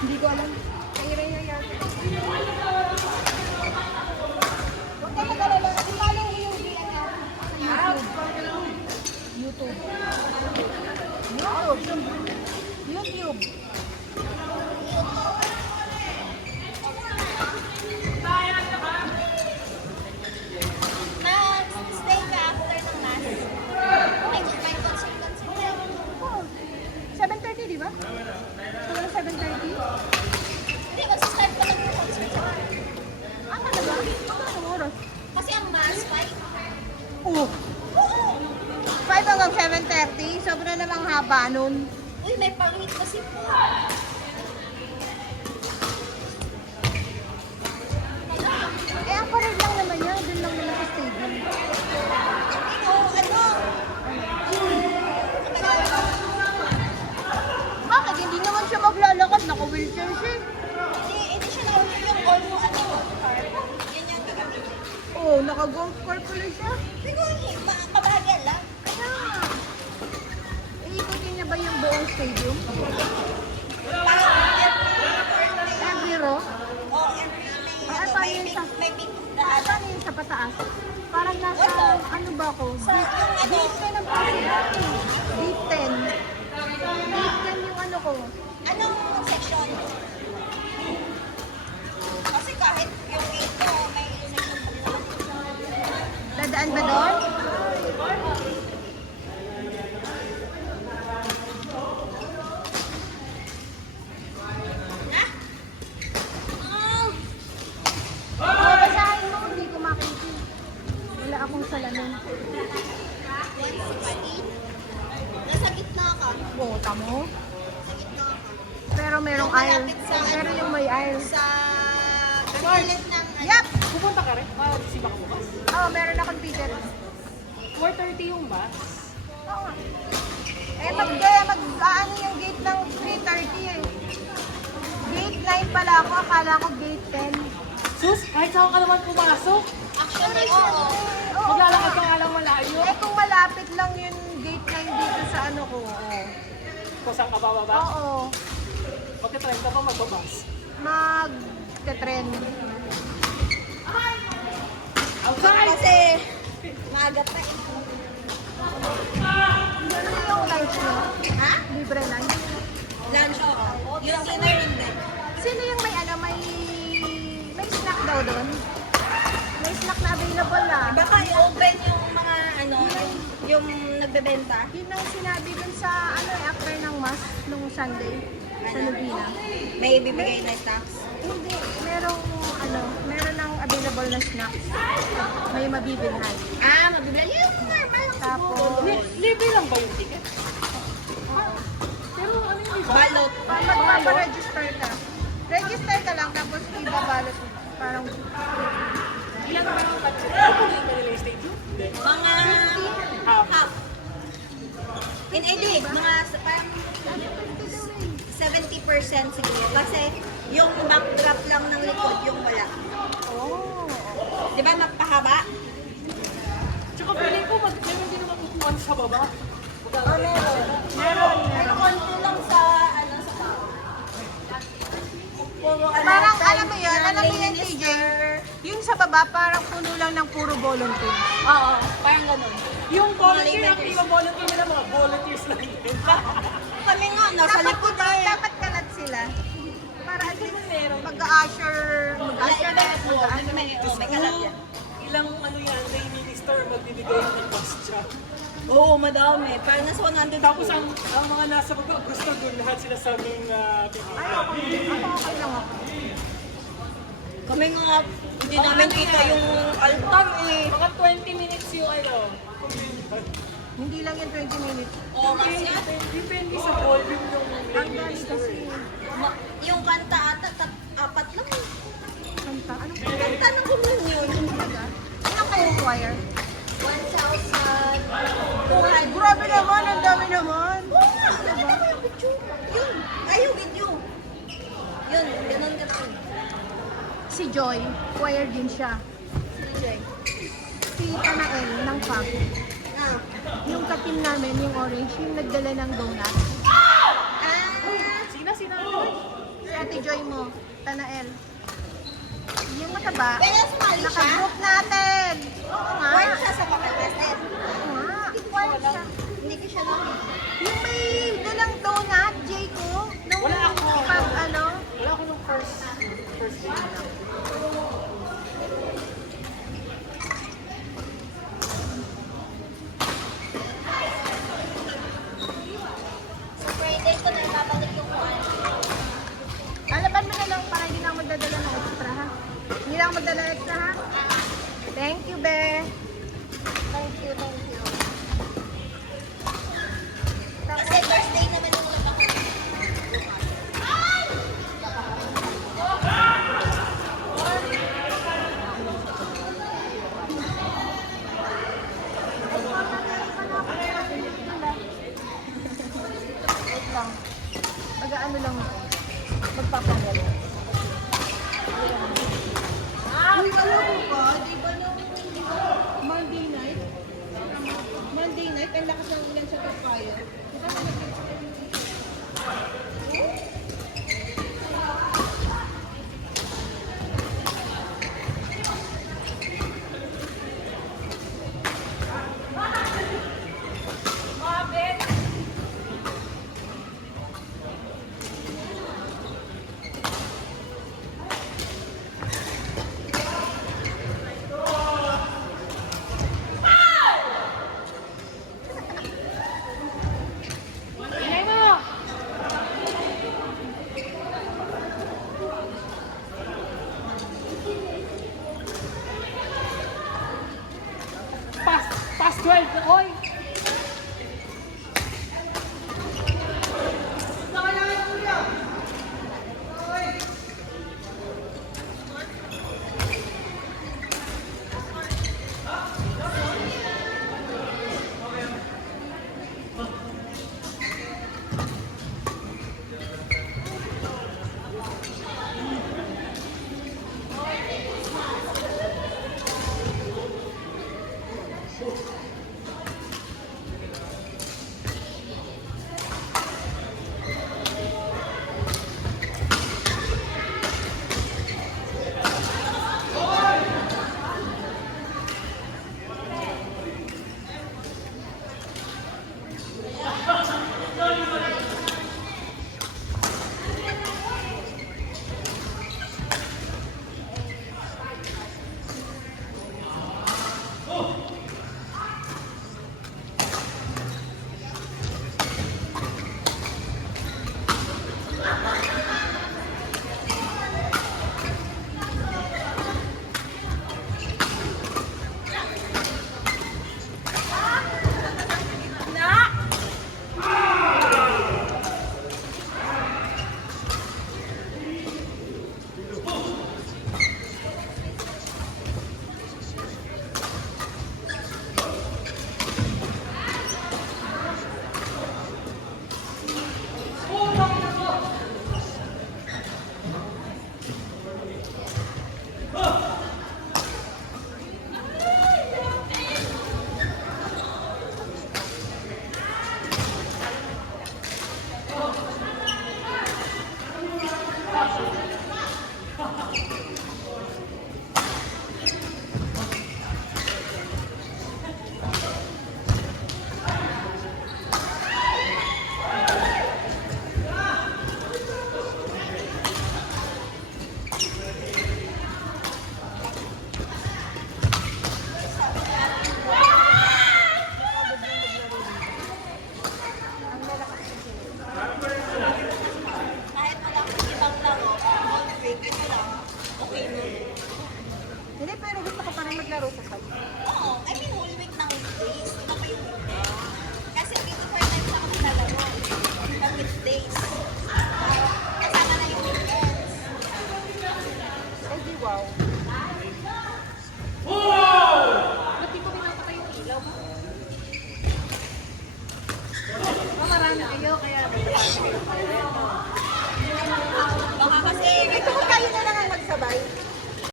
Hindi ko alam. Kay Rhea yata. Huwag ka mag-alala. Follow mo yung DNR sa YouTube. YouTube. Stay ka after ng mass. May concert tayo. Oh, 7:30, di ba? So, 7:30? Hindi, mag-start pa lang yung concert. Ah, talaga? Anong oras? Kasi ang mass, 5. Oo. Oo! 5 hanggang 7:30? Sobra namang haba nun. Uy, may pangit kasi po. Eh, ang parade lang naman yan. Doon lang naman sa stadium. Bakit? Hindi naman siya maglalakad. Naka-wheelchair siya. Hindi siya na-order yung all mo golf cart. Yan yung gagamitin. Oo, naka-golf cart pala siya. Siguro, kabahagyan lang. Kaya nga. Iikutin niya ba yung buong stadium? Every row? May paano yun sa... may big Paano yun sa pataas? Parang nasa, ano ba ako? Deep 10 ang president. Deep 10. Deep 10 yung ano ko. Anong section? Kasi kahit yung 8 mo, may section pa rin. Dadaan ba doon? Ha? Oh, basahin mo. Hindi ko makita. Wala akong salamin. 160. Nasa gitna ka. Oo, tamo. Sa gitna ka. Pero merong aisle. Pero yung may aisle. Sa gilid ng Yep! Pupunta ka rin? Siba ka bukas? Oo, meron akong ticket. 4:30 yung bus. Oo nga. Eh, ano yung gate ng 3:30 eh. Gate 9 pala ako. Akala ko gate 10. Sus, kahit saan ka naman pumasok, Actually, oo. Oo, maglalakad ka nga lang malayo. eh, kung malapit lang yung gate 9 dito sa ano ko. Kung saan ka bababa, Oo. magka-try ka pa magbabas. Mag-tren. Outside! Kasi maaga pa eh. Ano yung lunch mo? Ha? Libre lunch? Lunch ako. Yung dinner hindi. Sino yung may snack daw doon? May snack na available ah. Baka i-open yung mga ano, yung nagbebenta. Yun ang sinabi dun sa after ng mass nung Sunday sa Lubina. May ibibigay na tax. Hindi, meron ng available na snacks. May mabibilhan. Ah, mabibigay. Yung normal lang Tapos, Libre lang ba yung ticket? Pero ano yung iba? balot. magpaparegister ka. Register ka lang, tapos ibabalot mo. Parang Ilan ba yung touch? Pupunta ka nila yung stadium? Mga half. Hindi, mga parang 70% siguro. Kasi yung backdrop lang ng likod, yung wala. oh. Di ba mapahaba? Tsaka feeling ko, meron din naman upuan sa baba. Meron. Pero konti lang sa ano sa puro ano. Parang alam mo yun, TJ, yung sa baba parang puno lang ng puro volunteer. Oo, parang ganun. Yung volunteer, ang di ba volunteer nila, mga volunteers lang din. Kami nga, nasa likod tayo. Dapat kalat sila. Para at least mag-usher na. May kalat yan. Ilang ano yan, may minister magbibigay ng pasture. Oo, madami. Parang nasa 100 Tapos ang mga nasa baba, gusto doon lahat sila sa aming Ako okay lang ako. Kami nga, hindi namin kita yung altar eh. mga 20 minutes yung ano. Hindi lang yung 20 minutes. Oo, kasi Depende sa volume yung Ang dami kasi. yung kanta ata, apat lang eh. Kanta. Anong Kanta ng communion. talaga? Anong kayong choir? 1,000. Ay, grabe naman. Ang dami naman. Oo nga, nakita ko yung picture. Yun. Ay, yung video. Yun, ganun kasi. Si Joy, choir din siya. DJ. Si Tanael ng FAB. Ah. Yung ka-team namin, yung orange, yung nagdala ng donut. Ah! Sina? Si Ate Tanael. Yung mataba, Kaya sumali siya? naka-group natin. Oo nga. Why siya sa Batangas? Oo nga. Why siya? Hindi ko siya nakita. Yung may dalang donut, Jay ko. Nung Wala ako. pag ano. Wala ako nung first day lang. Sa Friday ko na babalik yung one. Alaban mo na lang para hindi na ako magdadala ng extra ha. Hindi na ako magdala ng extra ha. Thank you, Be. Thank you, thank you. Kasi birthday naman yung ulit ako. Wait lang. Mag-ano lang ako. Magpapagalo. Uy, alam mo ba? Di ba nung Monday night? Monday night, ang lakas ng ulan sa Topayo. Di ba